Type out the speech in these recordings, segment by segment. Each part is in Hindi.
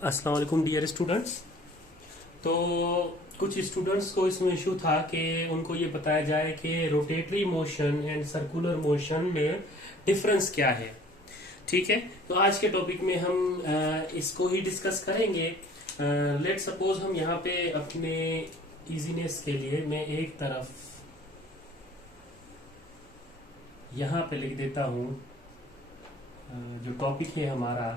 अस्सलाम वालेकुम डियर स्टूडेंट्स। तो कुछ स्टूडेंट्स को इसमें इशू था कि उनको ये बताया जाए कि rotatory motion and circular motion में डिफरेंस क्या है। ठीक है, तो आज के टॉपिक में हम इसको ही डिस्कस करेंगे। लेट सपोज हम यहाँ पे अपने इजीनेस के लिए मैं एक तरफ यहाँ पे लिख देता हूँ जो टॉपिक है हमारा,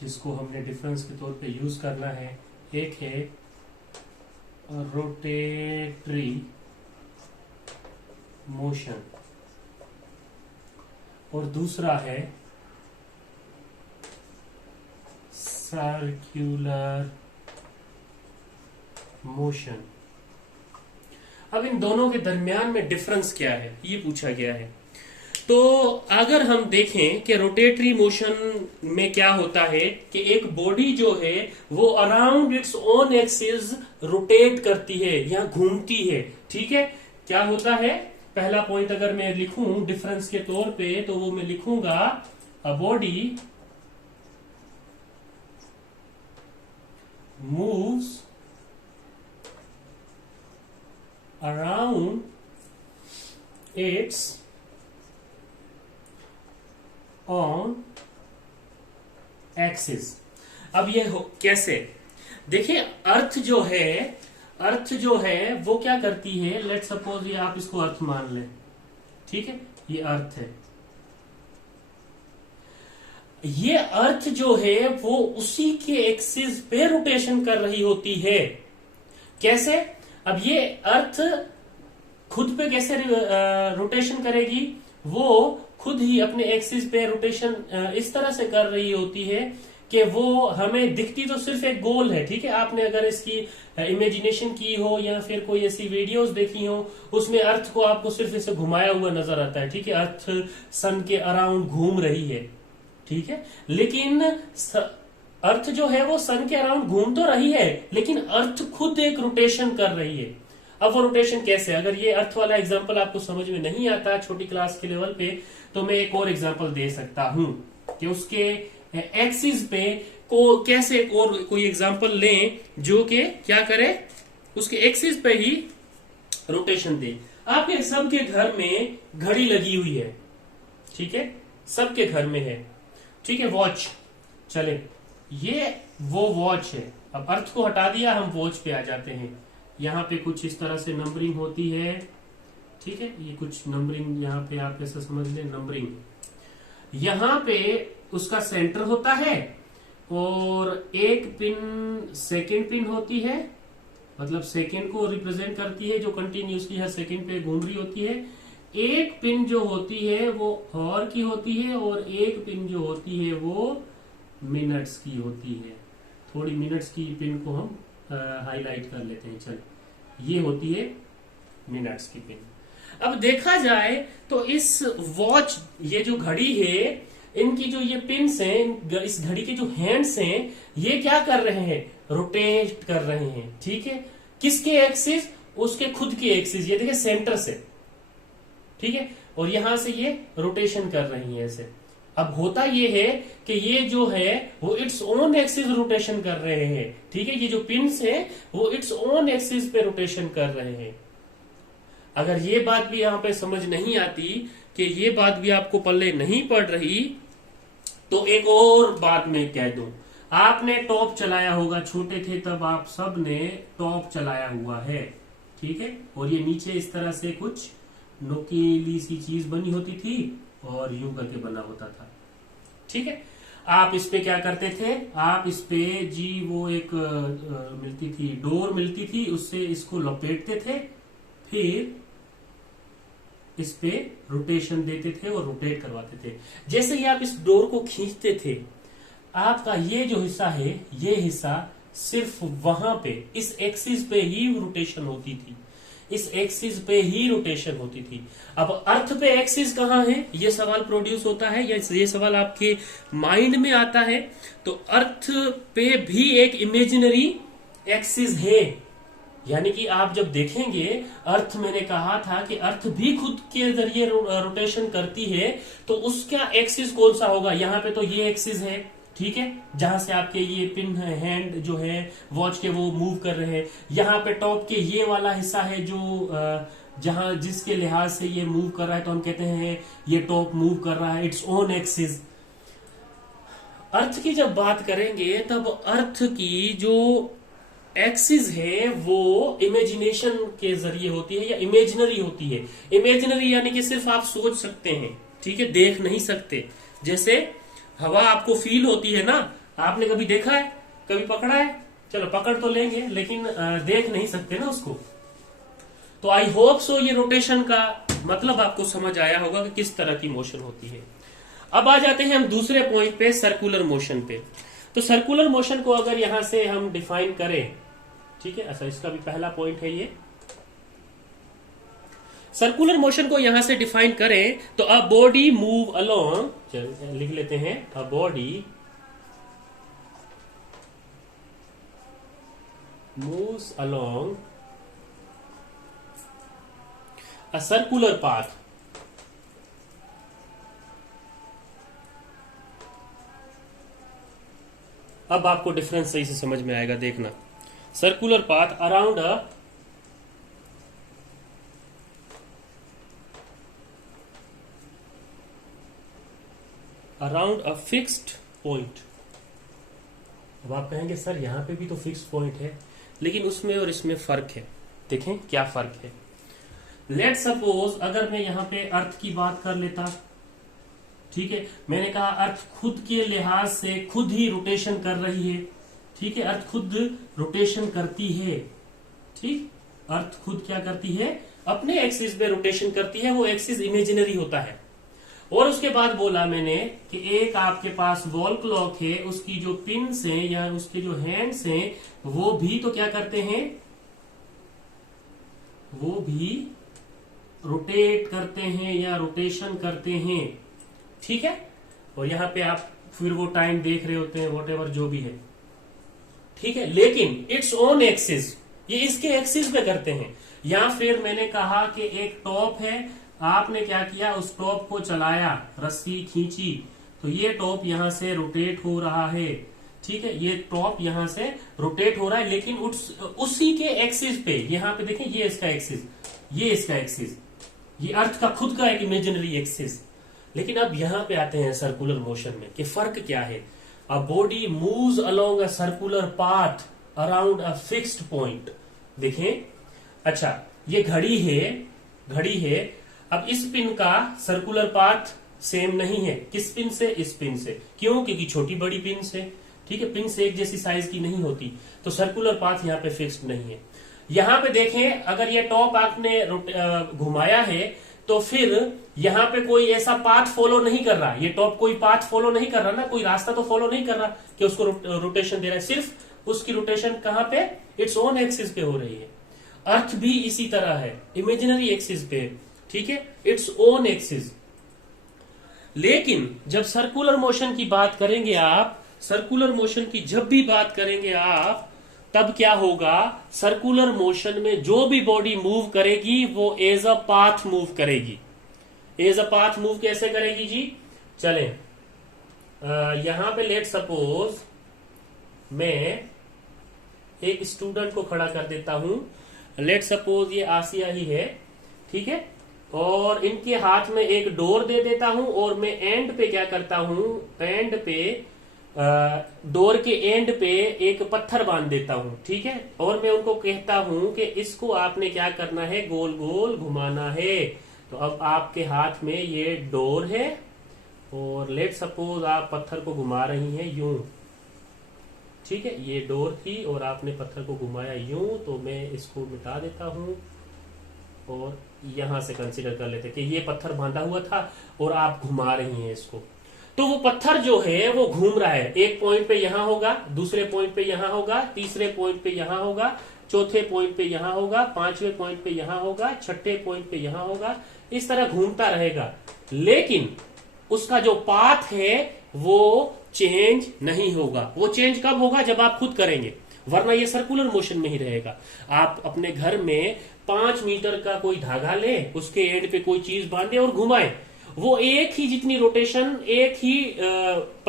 जिसको हमने डिफरेंस के तौर पे यूज करना है। एक है रोटेटरी मोशन और दूसरा है सर्कुलर मोशन। अब इन दोनों के दरमियान में डिफरेंस क्या है, ये पूछा गया है। तो अगर हम देखें कि रोटेटरी मोशन में क्या होता है कि एक बॉडी जो है वो around its own axis rotate करती है या घूमती है। ठीक है, क्या होता है, पहला पॉइंट अगर मैं लिखूं डिफरेंस के तौर पे तो वो मैं लिखूंगा अ body moves around its on axis. अब ये कैसे, देखिए अर्थ जो है वो क्या करती है। लेट सपोज ये आप इसको अर्थ मान लें, ठीक है, ये अर्थ है। ये अर्थ जो है वो उसी के एक्सिस पे रोटेशन कर रही होती है। कैसे, अब ये अर्थ खुद पे कैसे रोटेशन करेगी, वो खुद ही अपने एक्सिस पे रोटेशन इस तरह से कर रही होती है कि वो हमें दिखती तो सिर्फ एक गोल है। ठीक है, आपने अगर इसकी इमेजिनेशन की हो या फिर कोई ऐसी वीडियोस देखी हो, उसमें अर्थ को आपको सिर्फ इसे घुमाया हुआ नजर आता है। ठीक है, अर्थ सन के अराउंड घूम रही है। ठीक है, लेकिन अर्थ जो है वो सन के अराउंड घूम तो रही है, लेकिन अर्थ खुद एक रोटेशन कर रही है। अब वो रोटेशन कैसे, अगर ये अर्थ वाला एग्जांपल आपको समझ में नहीं आता छोटी क्लास के लेवल पे, तो मैं एक और एग्जांपल दे सकता हूं कि उसके एक्सिस पे को कैसे और कोई एग्जांपल लें जो कि क्या करे, उसके एक्सिस पे ही रोटेशन दे। आपके सबके घर में घड़ी लगी हुई है, ठीक है, सबके घर में है। ठीक है, वॉच चले, ये वो वॉच है। अब अर्थ को हटा दिया, हम वॉच पे आ जाते हैं। यहाँ पे कुछ इस तरह से नंबरिंग होती है। ठीक है, ये कुछ नंबरिंग यहाँ पे आप ऐसा समझ लें, नंबरिंग। यहाँ पे उसका सेंटर होता है और एक पिन सेकंड पिन होती है, मतलब सेकंड को रिप्रेजेंट करती है, जो कंटिन्यूसली हर सेकंड पे घूम रही होती है। एक पिन जो होती है वो हॉर की होती है और एक पिन जो होती है वो मिनट्स की होती है। थोड़ी मिनट्स की पिन को हम हाईलाइट कर लेते हैं। चल, ये होती है मिनट्स की पिन। अब देखा जाए तो इस वॉच, ये जो घड़ी है, इनकी जो ये पिन्स हैं, इस घड़ी के जो हैंड्स हैं, ये क्या कर रहे हैं, रोटेट कर रहे हैं। ठीक है, किसके एक्सिस, उसके खुद के एक्सिस। ये देखिए सेंटर से, ठीक है, और यहां से ये रोटेशन कर रही है ऐसे। अब होता ये है कि ये जो है वो इट्स ओन एक्सिस रोटेशन कर रहे हैं। ठीक है, ये जो पिन्स है वो इट्स ओन एक्सिस पे रोटेशन कर रहे हैं। अगर ये बात भी यहां पे समझ नहीं आती, कि ये बात भी आपको पल्ले नहीं पड़ रही, तो एक और बात मैं कह दूं। आपने टॉप चलाया होगा, छोटे थे तब आप सब ने टॉप चलाया हुआ है। ठीक है, और ये नीचे इस तरह से कुछ नोकीली सी चीज बनी होती थी और यूं करके बना होता था। ठीक है, आप इस पे क्या करते थे, आप इस पे जी वो एक मिलती थी, डोर मिलती थी, उससे इसको लपेटते थे, फिर इस पे रोटेशन देते थे और रोटेट करवाते थे। जैसे ही आप इस डोर को खींचते थे, आपका ये जो हिस्सा है, ये हिस्सा सिर्फ वहां पे इस एक्सिस पे ही रोटेशन होती थी, इस एक्सिस पे ही रोटेशन होती थी। अब अर्थ पे एक्सिस कहाँ है, ये सवाल प्रोड्यूस होता है, या ये सवाल आपके माइंड में आता है। तो अर्थ पे भी एक इमेजिनरी एक्सिस है, यानी कि आप जब देखेंगे अर्थ, मैंने कहा था कि अर्थ भी खुद के जरिए रोटेशन करती है, तो उसका एक्सिस कौन सा होगा, यहाँ पे तो ये एक्सिस है, ठीक है, जहां से आपके ये पिन हैंड जो है वॉच के वो मूव कर रहे हैं। यहाँ पे टॉप के ये वाला हिस्सा है जो जहां जिसके लिहाज से ये मूव कर रहा है, तो हम कहते हैं ये टॉप मूव कर रहा है इट्स ओन एक्सिस। अर्थ की जब बात करेंगे तब अर्थ की जो एक्सिस है वो इमेजिनेशन के जरिए होती है या इमेजिनरी होती है। इमेजिनरी यानी कि सिर्फ आप सोच सकते हैं, ठीक है, देख नहीं सकते। जैसे हवा आपको फील होती है ना, आपने कभी देखा है, कभी पकड़ा है, चलो पकड़ तो लेंगे लेकिन देख नहीं सकते ना उसको। तो आई होप सो ये रोटेशन का मतलब आपको समझ आया होगा कि किस तरह की मोशन होती है। अब आ जाते हैं हम दूसरे पॉइंट पे, सर्कुलर मोशन पे। तो सर्कुलर मोशन को अगर यहां से हम डिफाइन करें, ठीक है, अच्छा इसका भी पहला पॉइंट है ये। सर्कुलर मोशन को यहां से डिफाइन करें तो अ बॉडी मूव अलोंग, लिख लेते हैं, अ body moves along a circular path. अब आपको डिफरेंस सही से समझ में आएगा, देखना। Circular path around a fixed point. अब आप कहेंगे सर यहां पे भी तो फिक्स्ड पॉइंट है, लेकिन उसमें और इसमें फर्क है। देखें क्या फर्क है। लेट सपोज अगर मैं यहां पे अर्थ की बात कर लेता, ठीक है, मैंने कहा अर्थ खुद के लिहाज से खुद ही रोटेशन कर रही है, ठीक है, अर्थ खुद रोटेशन करती है, ठीक, अर्थ खुद क्या करती है, अपने एक्सिस पे रोटेशन करती है, वो एक्सिस इमेजिनरी होता है। और उसके बाद बोला मैंने कि एक आपके पास वॉल क्लॉक है, उसकी जो पिन्स हैं या उसके जो हैंड्स हैं वो भी तो क्या करते हैं, वो भी रोटेट करते हैं या रोटेशन करते हैं, ठीक है। और यहां पे आप फिर वो टाइम देख रहे होते हैं, वॉट जो भी है, ठीक है, लेकिन इट्स ओन एक्सिस, ये इसके एक्सिस पे करते हैं। या फिर मैंने कहा कि एक टॉप है, आपने क्या किया, उस टॉप को चलाया, रस्सी खींची, तो ये टॉप यहां से रोटेट हो रहा है, ठीक है, ये टॉप यहां से रोटेट हो रहा है, लेकिन उसी के एक्सिस पे, यहां पे देखें ये इसका एक्सिस, ये इसका एक्सिस, ये अर्थ का खुद का एक इमेजिनरी एक्सिस। लेकिन अब यहां पे आते हैं सर्कुलर मोशन में कि फर्क क्या है। अ body moves along a circular path around a fixed point. देखें, अच्छा ये घड़ी है, अब इस पिन का सर्कुलर पाथ सेम नहीं है, किस पिन से, इस पिन से, क्यों, क्योंकि छोटी बड़ी पिन से, ठीक है, पिन से एक जैसी साइज की नहीं होती, तो सर्कुलर पाथ यहाँ पे फिक्स्ड नहीं है। यहां पे देखें, अगर ये टॉप आपने घुमाया है तो फिर यहां पे कोई ऐसा पाथ फॉलो नहीं कर रहा, ये टॉप कोई पाथ फॉलो नहीं कर रहा ना, कोई रास्ता तो फॉलो नहीं कर रहा कि उसको रोटेशन दे रहा है, सिर्फ उसकी रोटेशन कहां पे, इट्स ओन एक्सिस पे हो रही है। अर्थ भी इसी तरह है, इमेजिनरी एक्सिस पे, ठीक है, इट्स ओन एक्सिस। लेकिन जब सर्कुलर मोशन की बात करेंगे आप, सर्कुलर मोशन की जब भी बात करेंगे आप, तब क्या होगा, सर्कुलर मोशन में जो भी बॉडी मूव करेगी वो एज अ पाथ मूव करेगी। एज अ पाथ मूव कैसे करेगी जी, चले यहां पे लेट सपोज मैं एक स्टूडेंट को खड़ा कर देता हूं, लेट सपोज ये आसिया ही है, ठीक है, और इनके हाथ में एक डोर दे देता हूं और मैं एंड पे क्या करता हूं, एंड पे डोर के एंड पे एक पत्थर बांध देता हूं, ठीक है, और मैं उनको कहता हूं कि इसको आपने क्या करना है, गोल गोल घुमाना है। तो अब आपके हाथ में ये डोर है और लेट सपोज आप पत्थर को घुमा रही हैं यूं, ठीक है, ये डोर थी और आपने पत्थर को घुमाया यूं, तो मैं इसको मिटा देता हूं और यहां से कंसीडर कर लेते कि ये पत्थर बांधा हुआ था और आप घुमा रही हैं इसको। तो वो पत्थर जो है वो घूम रहा है, एक पॉइंट पे यहां होगा, दूसरे पॉइंट पे यहां होगा, तीसरे पॉइंट पे यहां होगा, चौथे पॉइंट पे यहां होगा, पांचवें पॉइंट पे यहां होगा, छठे पॉइंट पे यहां होगा, इस तरह घूमता रहेगा। लेकिन उसका जो पाथ है वो चेंज नहीं होगा। वो चेंज कब होगा, जब आप खुद करेंगे, वरना ये सर्कुलर मोशन में ही रहेगा। आप अपने घर में 5 मीटर का कोई धागा ले, उसके एंड पे कोई चीज बांधे और घुमाए, वो एक ही जितनी रोटेशन एक ही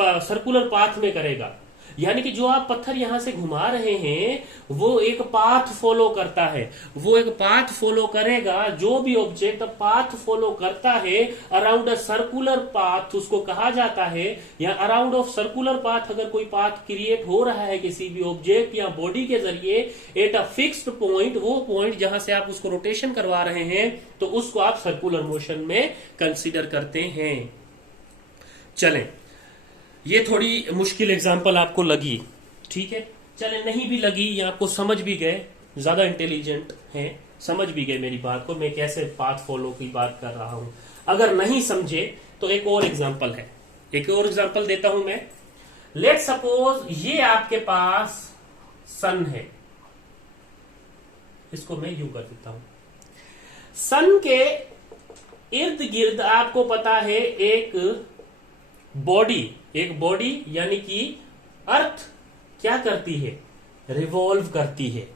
सर्कुलर पाथ में करेगा। यानी कि जो आप पत्थर यहां से घुमा रहे हैं वो एक पाथ फॉलो करता है, वो एक पाथ फॉलो करेगा। जो भी ऑब्जेक्ट पाथ फॉलो करता है अराउंड अ सर्कुलर पाथ उसको कहा जाता है, या अराउंड ऑफ सर्कुलर पाथ अगर कोई पाथ क्रिएट हो रहा है किसी भी ऑब्जेक्ट या बॉडी के जरिए एट अ फिक्स्ड पॉइंट, वो पॉइंट जहां से आप उसको रोटेशन करवा रहे हैं तो उसको आप सर्कुलर मोशन में कंसीडर करते हैं। चलें, ये थोड़ी मुश्किल एग्जांपल आपको लगी, ठीक है, चले नहीं भी लगी या आपको समझ भी गए, ज्यादा इंटेलिजेंट हैं, समझ भी गए मेरी बात को, मैं कैसे पाथ फॉलो की बात कर रहा हूं। अगर नहीं समझे तो एक और एग्जांपल है, एक और एग्जांपल देता हूं मैं। लेट सपोज ये आपके पास सन है, इसको मैं यूं कर देता हूं। सन के इर्द गिर्द आपको पता है एक बॉडी यानी कि अर्थ क्या करती है, रिवॉल्व करती है।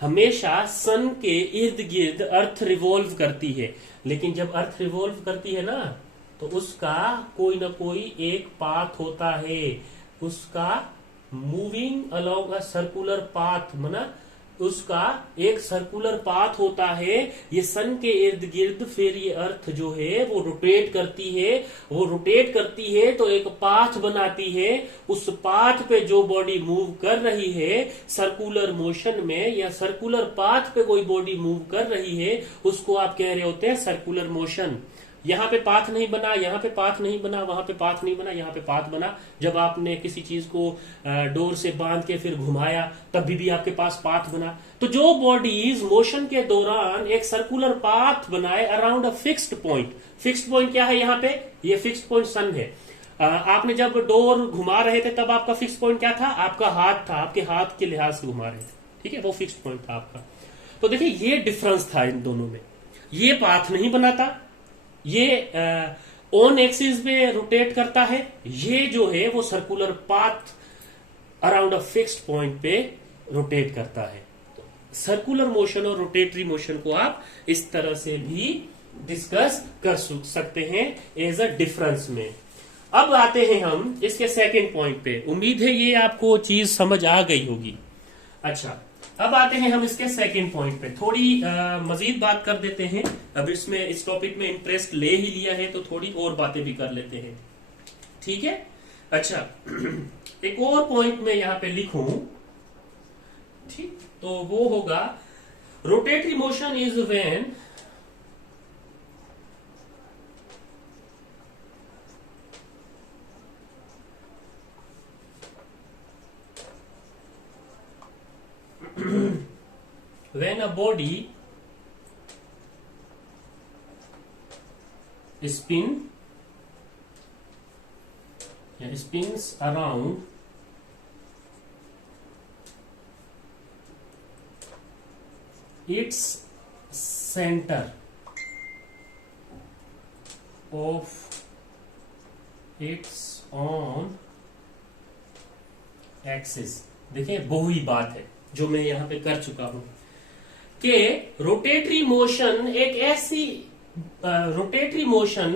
हमेशा सन के इर्द गिर्द अर्थ रिवॉल्व करती है, लेकिन जब अर्थ रिवॉल्व करती है ना तो उसका कोई ना कोई एक पाथ होता है, उसका moving along a circular path, माना उसका एक सर्कुलर पाथ होता है। ये सन के इर्द गिर्द फिर ये अर्थ जो है वो रोटेट करती है, वो रोटेट करती है तो एक पाथ बनाती है। उस पाथ पे जो बॉडी मूव कर रही है सर्कुलर मोशन में, या सर्कुलर पाथ पे कोई बॉडी मूव कर रही है, उसको आप कह रहे होते हैं सर्कुलर मोशन। यहां पे पाथ नहीं बना, यहां पे पाथ नहीं बना, वहां पे पाथ नहीं बना, यहां पे पाथ बना। जब आपने किसी चीज को डोर से बांध के फिर घुमाया तब भी आपके पास पाथ बना। तो जो बॉडीज मोशन के दौरान एक सर्कुलर पाथ बनाए around a fixed point, fixed point क्या है यहाँ पे, ये फिक्स्ड पॉइंट सन है। आपने जब डोर घुमा रहे थे तब आपका फिक्स्ड पॉइंट क्या था, आपका हाथ था, आपके हाथ के लिहाज से घुमा रहे थे, ठीक है, वो फिक्स्ड पॉइंट था आपका। तो देखिए ये डिफरेंस था इन दोनों में, ये पाथ नहीं बनाता, ये ऑन एक्सिस पे रोटेट करता है, ये जो है वो circular path around a fixed point पे रोटेट करता है। तो सर्कुलर मोशन और रोटेटरी मोशन को आप इस तरह से भी डिस्कस कर सकते हैं एज अ डिफरेंस में। अब आते हैं हम इसके सेकंड पॉइंट पे, उम्मीद है ये आपको चीज समझ आ गई होगी। अच्छा, अब आते हैं हम इसके सेकंड पॉइंट पे, थोड़ी मजीद बात कर देते हैं। अब इसमें इस टॉपिक में इंटरेस्ट ले ही लिया है तो थोड़ी और बातें भी कर लेते हैं, ठीक है। अच्छा, एक और पॉइंट में यहां पे लिखूं, ठीक, तो वो होगा rotatory motion is when when a body spins around its center of its own axis। देखिए वो ही बात है जो मैं यहां पे कर चुका हूं कि रोटेटरी मोशन एक ऐसी rotatory motion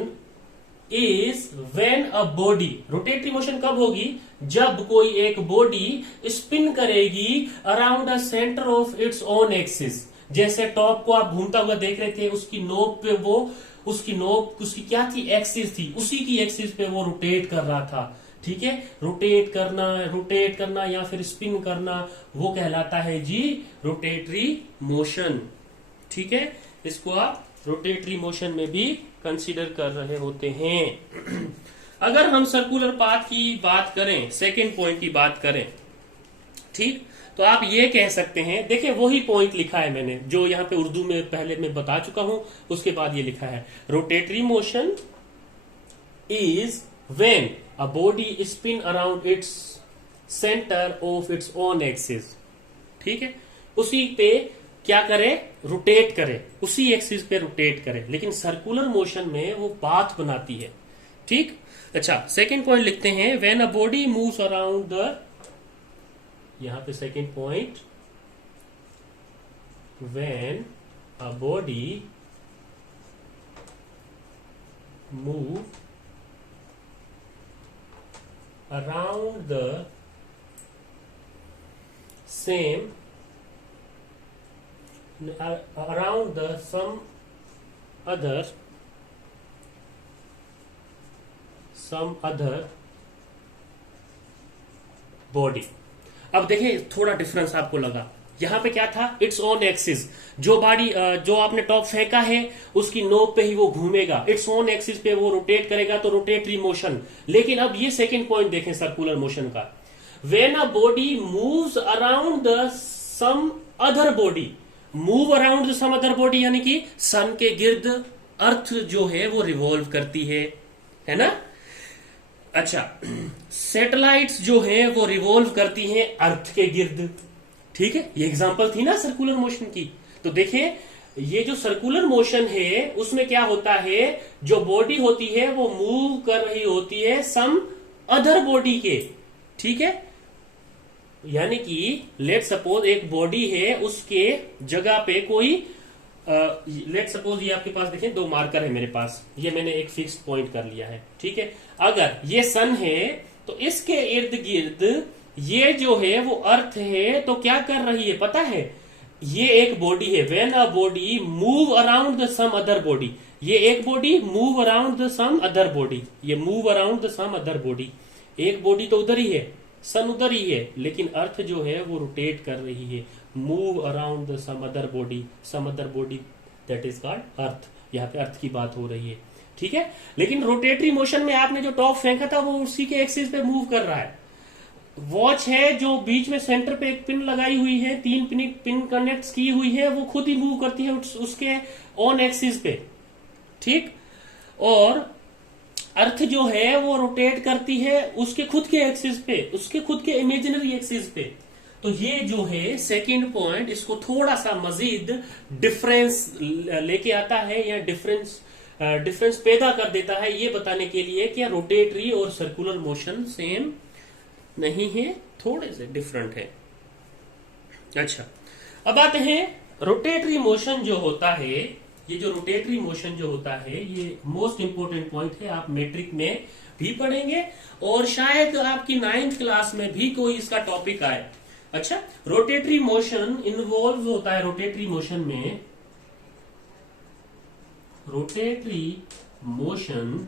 is when a body, rotatory motion कब होगी, जब कोई एक बॉडी स्पिन करेगी around the centre of its own axis. जैसे टॉप को आप घूमता हुआ देख रहे थे, उसकी नोक पे वो, उसकी नोक उसकी क्या थी, एक्सिस थी, उसी की एक्सिस पे वो रोटेट कर रहा था, ठीक है। रोटेट करना या फिर स्पिन करना वो कहलाता है जी रोटेटरी मोशन, ठीक है। इसको आप रोटेटरी मोशन में भी कंसीडर कर रहे होते हैं। अगर हम सर्कुलर पाथ की बात करें, सेकंड पॉइंट की बात करें, ठीक, तो आप ये कह सकते हैं, देखिए वही पॉइंट लिखा है मैंने जो यहां पे उर्दू में पहले मैं बता चुका हूं, उसके बाद ये लिखा है rotatory motion is when a body spin around its center of its own axis, ठीक है। उसी पे क्या करे, रोटेट करे, उसी एक्सिस पे रोटेट करे, लेकिन सर्कुलर मोशन में वो पाथ बनाती है, ठीक। अच्छा, सेकंड पॉइंट लिखते हैं when a body moves around the, यहां पे second point, when a body move around the same around the some other body. अब देखिए थोड़ा डिफरेंस आपको लगा, यहां पे क्या था, इट्स ऑन एक्सिस, जो बॉडी जो आपने टॉप फेंका है उसकी नोक पे ही वो घूमेगा, इट्स ऑन एक्सिस पे वो रोटेट करेगा, तो रोटेटरी मोशन। लेकिन अब ये सेकंड पॉइंट देखें सर्कुलर मोशन का, when a body moves around the some other body, move around the some other body यानी कि सन के गिर्द अर्थ जो है वो रिवॉल्व करती है ना। अच्छा, सैटेलाइट्स जो है वो रिवॉल्व करती हैं अर्थ के गिर्द, ठीक है, ये एग्जांपल थी ना सर्कुलर मोशन की। तो देखिए ये जो सर्कुलर मोशन है उसमें क्या होता है, जो बॉडी होती है वो मूव कर रही होती है सम अदर बॉडी के, ठीक है, यानी कि लेट सपोज एक बॉडी है, उसके जगह पे कोई लेट सपोज ये आपके पास देखें 2 मार्कर है मेरे पास, ये मैंने एक फिक्स्ड पॉइंट कर लिया है, ठीक है। अगर ये सन है तो इसके इर्द गिर्द ये जो है वो अर्थ है, तो क्या कर रही है पता है, ये एक बॉडी है, when a body move around the some other body, ये एक body move around the some other body, ये move around the some other body, एक बॉडी तो उधर ही है, सन उधर ही है, लेकिन अर्थ जो है वो रोटेट कर रही है, move around the some other body that is called Earth. यहाँ पे अर्थ की बात हो रही है, ठीक है। लेकिन रोटेटरी मोशन में आपने जो टॉप फेंका था वो उसी के एक्सिस पे मूव कर रहा है। वॉच है जो बीच में सेंटर पे एक पिन लगाई हुई है, 3 पिन कनेक्ट की हुई है, वो खुद ही मूव करती है उसके ऑन एक्सिस पे, ठीक। और अर्थ जो है वो रोटेट करती है उसके खुद के एक्सिस पे, उसके खुद के इमेजिनरी एक्सिस पे। तो ये जो है सेकंड पॉइंट इसको थोड़ा सा मजीद डिफरेंस लेके आता है, या डिफरेंस पैदा कर देता है, ये बताने के लिए कि रोटेटरी और सर्कुलर मोशन सेम नहीं है, थोड़े से डिफरेंट है। अच्छा, अब आते हैं रोटेटरी मोशन जो होता है, ये जो रोटेटरी मोशन जो होता है ये मोस्ट इंपोर्टेंट पॉइंट है, आप मैट्रिक में भी पढ़ेंगे और शायद आपकी 9th क्लास में भी कोई इसका टॉपिक आए। अच्छा, रोटेटरी मोशन इन्वॉल्व होता है, रोटेटरी मोशन में रोटेटरी मोशन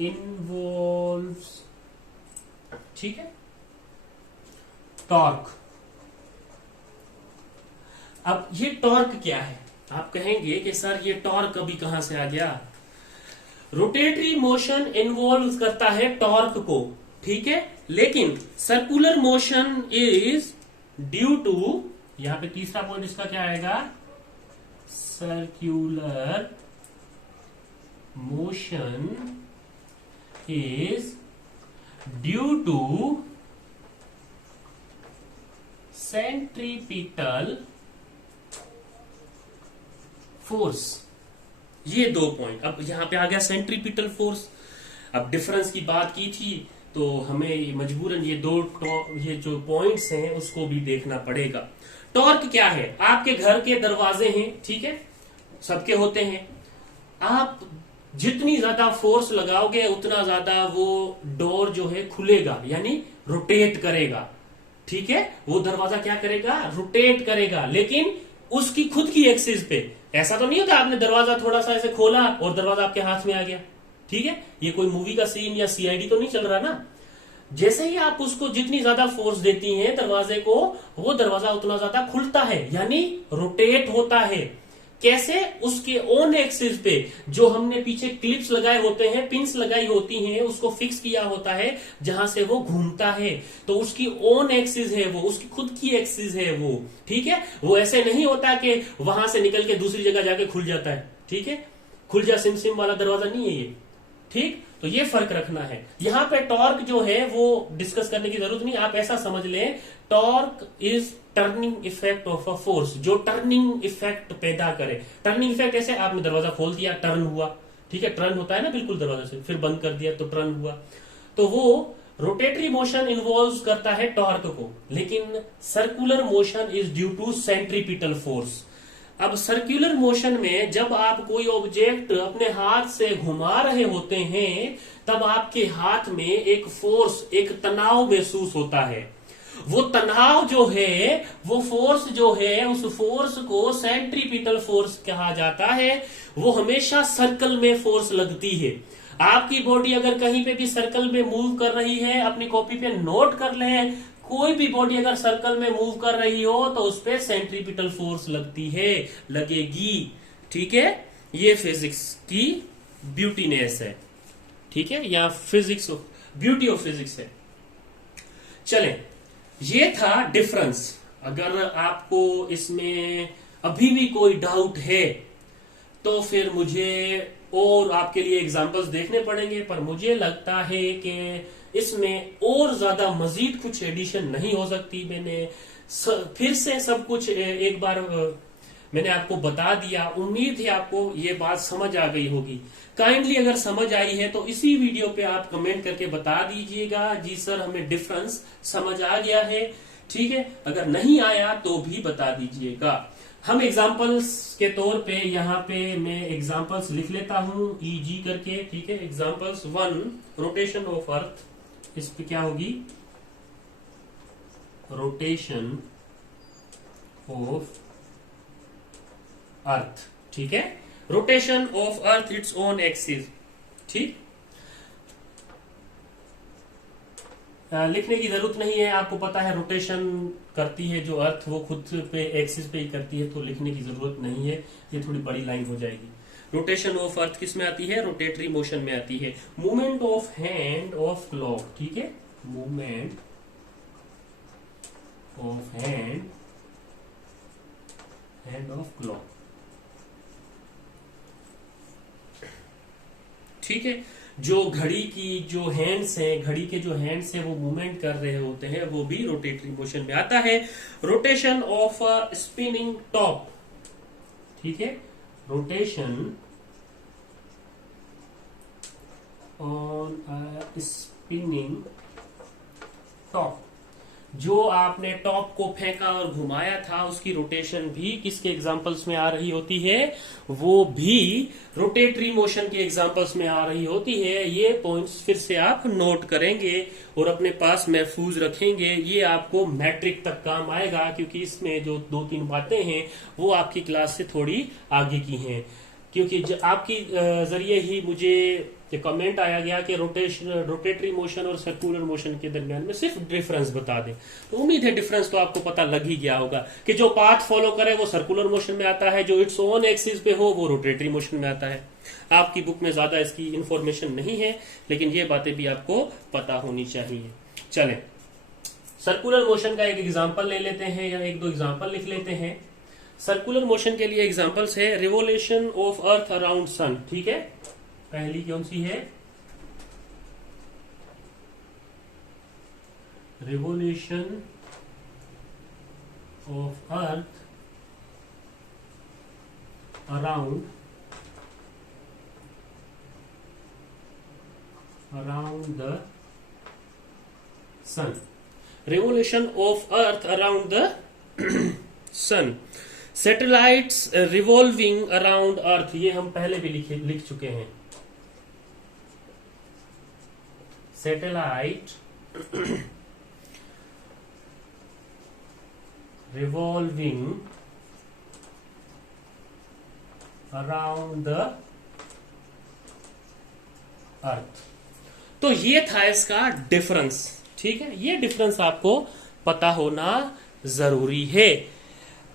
इन्वॉल्व्स, ठीक है, टॉर्क। अब ये टॉर्क क्या है, आप कहेंगे कि सर ये टॉर्क अभी कहां से आ गया। रोटेटरी मोशन इन्वॉल्व करता है टॉर्क को, ठीक है, लेकिन circular motion is due to, यहां पे तीसरा पॉइंट इसका क्या आएगा, circular motion is due to centripetal force. ये 2 पॉइंट, अब यहां पे आ गया सेंट्रीपिटल फोर्स। अब डिफरेंस की बात की थी तो हमें मजबूरन ये ये जो पॉइंट्स हैं उसको भी देखना पड़ेगा। टॉर्क क्या है, आपके घर के दरवाजे हैं, ठीक है, सबके होते हैं, आप जितनी ज्यादा फोर्स लगाओगे उतना ज्यादा वो डोर जो है खुलेगा, यानी रोटेट करेगा, ठीक है, वो दरवाजा क्या करेगा, रोटेट करेगा, लेकिन उसकी खुद की एक्सिस पे। ऐसा तो नहीं होता आपने दरवाजा थोड़ा सा ऐसे खोला और दरवाजा आपके हाथ में आ गया, ठीक है, ये कोई मूवी का सीन या सीआईडी तो नहीं चल रहा ना। जैसे ही आप उसको जितनी ज्यादा फोर्स देती हैं दरवाजे को, वो दरवाजा उतना ज्यादा खुलता है, यानी रोटेट होता है। कैसे, उसके ओन एक्सिस पे जो हमने पीछे क्लिप्स लगाए होते हैं, पिंस लगाई होती हैं, उसको फिक्स किया होता है जहां से वो घूमता है, तो उसकी ओन एक्सिस है वो, उसकी खुद की एक्सिस है वो, ठीक है। वो ऐसे नहीं होता कि वहां से निकल के दूसरी जगह जाके खुल जाता है, ठीक है, खुल जा सिम सिम वाला दरवाजा नहीं है ये, ठीक। तो ये फर्क रखना है। यहां पे टॉर्क जो है वो डिस्कस करने की जरूरत नहीं, आप ऐसा समझ लें, torque is turning effect of a force, जो टर्निंग इफेक्ट पैदा करे। टर्निंग इफेक्ट ऐसे, आपने दरवाजा खोल दिया, टर्न हुआ, ठीक है, टर्न होता है ना बिल्कुल दरवाजा से, फिर बंद कर दिया तो टर्न हुआ, तो वो रोटेटरी मोशन इन्वॉल्व करता है टॉर्क को, लेकिन circular motion is due to centripetal force. अब सर्कुलर मोशन में जब आप कोई ऑब्जेक्ट अपने हाथ से घुमा रहे होते हैं, तब आपके हाथ में एक फोर्स, एक तनाव महसूस होता है। वो तनाव जो है, वो फोर्स जो है, उस फोर्स को सेंट्रीपिटल फोर्स कहा जाता है। वो हमेशा सर्कल में फोर्स लगती है। आपकी बॉडी अगर कहीं पे भी सर्कल में मूव कर रही है, अपनी कॉपी पे नोट कर लें, कोई भी बॉडी अगर सर्कल में मूव कर रही हो तो उस पर सेंट्रीपिटल फोर्स लगती है, लगेगी। ठीक है, ये फिजिक्स की ब्यूटीनेस है। ठीक है, या फिजिक्स ब्यूटी ऑफ फिजिक्स है। चलें, ये था डिफरेंस। अगर आपको इसमें अभी भी कोई डाउट है तो फिर मुझे और आपके लिए एग्जांपल्स देखने पड़ेंगे, पर मुझे लगता है कि इसमें और ज्यादा मजीद कुछ एडिशन नहीं हो सकती। मैंने फिर से सब कुछ एक बार मैंने आपको बता दिया। उम्मीद है आपको ये बात समझ आ गई होगी। काइंडली अगर समझ आई है तो इसी वीडियो पे आप कमेंट करके बता दीजिएगा, जी सर हमें डिफरेंस समझ आ गया है। ठीक है, अगर नहीं आया तो भी बता दीजिएगा। हम एग्जाम्पल्स के तौर पे यहाँ पे मैं एग्जाम्पल्स लिख लेता हूं ईजी करके। ठीक है, एग्जाम्पल्स 1, रोटेशन ऑफ अर्थ। इस पे क्या होगी? Rotation of earth. ठीक है, rotation of earth it's own axis. ठीक, लिखने की जरूरत नहीं है, आपको पता है रोटेशन करती है जो अर्थ, वो खुद पे एक्सिस पे ही करती है, तो लिखने की जरूरत नहीं है। ये थोड़ी बड़ी लाइन हो जाएगी। रोटेशन ऑफ अर्थ किस में आती है? रोटेटरी मोशन में आती है। Movement of hand of clock. ठीक है, movement of hand of clock. ठीक है, जो घड़ी की जो हैंड्स हैं, घड़ी के जो हैंड्स हैं वो मूवमेंट कर रहे होते हैं, वो भी रोटेटरी मोशन में आता है। Rotation of spinning top. ठीक है, रोटेशन ऑन स्पिनिंग टॉप। जो आपने टॉप को फेंका और घुमाया था, उसकी रोटेशन भी किसके एग्जांपल्स में आ रही होती है? वो भी रोटेटरी मोशन के एग्जांपल्स में आ रही होती है। ये पॉइंट्स फिर से आप नोट करेंगे और अपने पास महफूज रखेंगे। ये आपको मैट्रिक तक काम आएगा, क्योंकि इसमें जो 2-3 बातें हैं वो आपकी क्लास से थोड़ी आगे की हैं। क्योंकि आपकी जरिए ही मुझे कमेंट आया गया कि रोटेटरी मोशन और सर्कुलर मोशन के दरमियान में सिर्फ डिफरेंस बता दें। तो उम्मीद है डिफरेंस तो आपको पता लग ही गया होगा कि जो पाथ फॉलो करे वो सर्कुलर मोशन में आता है, जो इट्स ओन एक्सिस पे हो वो रोटेटरी मोशन में आता है। आपकी बुक में ज्यादा इसकी इंफॉर्मेशन नहीं है, लेकिन ये बातें भी आपको पता होनी चाहिए। चलें, सर्कुलर मोशन का एक एग्जाम्पल ले लेते हैं, या 1-2 एग्जाम्पल लिख लेते हैं। सर्कुलर मोशन के लिए एग्जांपल्स है revolution of earth around sun. ठीक है, पहली कौन सी है? Revolution of earth around the sun. Revolution of earth around the sun. Satellites revolving around earth, ये हम पहले भी लिख चुके हैं। Satellite revolving around the earth. तो ये था इसका डिफरेंस। ठीक है, ये डिफरेंस आपको पता होना जरूरी है।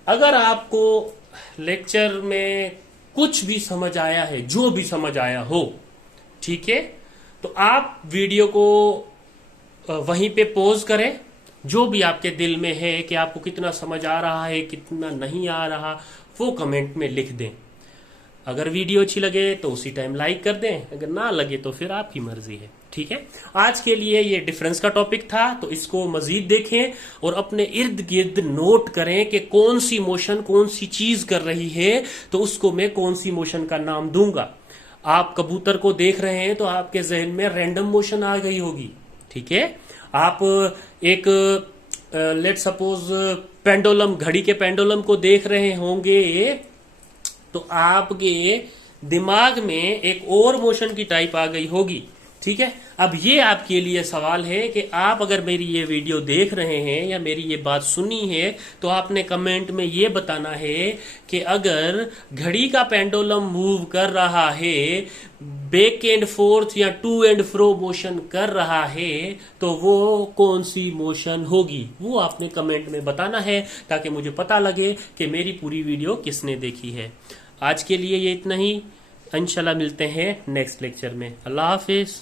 अगर आपको लेक्चर में कुछ भी समझ आया है, जो भी समझ आया हो, ठीक है, तो आप वीडियो को वहीं पे पॉज करें। जो भी आपके दिल में है कि आपको कितना समझ आ रहा है, कितना नहीं आ रहा, वो कमेंट में लिख दें। अगर वीडियो अच्छी लगे तो उसी टाइम लाइक कर दें, अगर ना लगे तो फिर आपकी मर्जी है। ठीक है, आज के लिए ये डिफरेंस का टॉपिक था, तो इसको मजीद देखें और अपने इर्द गिर्द नोट करें कि कौन सी मोशन कौन सी चीज कर रही है, तो उसको मैं कौन सी मोशन का नाम दूंगा। आप कबूतर को देख रहे हैं तो आपके जहन में रैंडम मोशन आ गई होगी। ठीक है। आप एक लेट सपोज पेंडुलम, घड़ी के पेंडुलम को देख रहे होंगे तो आपके दिमाग में एक और मोशन की टाइप आ गई होगी, ठीक है। अब ये आपके लिए सवाल है कि आप अगर मेरी ये वीडियो देख रहे हैं या मेरी ये बात सुनी है तो आपने कमेंट में ये बताना है कि अगर घड़ी का पेंडुलम मूव कर रहा है, बैक एंड फोर्थ या टू एंड फ्रो मोशन कर रहा है, तो वो कौन सी मोशन होगी, वो आपने कमेंट में बताना है ताकि मुझे पता लगे कि मेरी पूरी वीडियो किसने देखी है। आज के लिए ये इतना ही, इंशाल्लाह मिलते हैं नेक्स्ट लेक्चर में। अल्लाह हाफिज।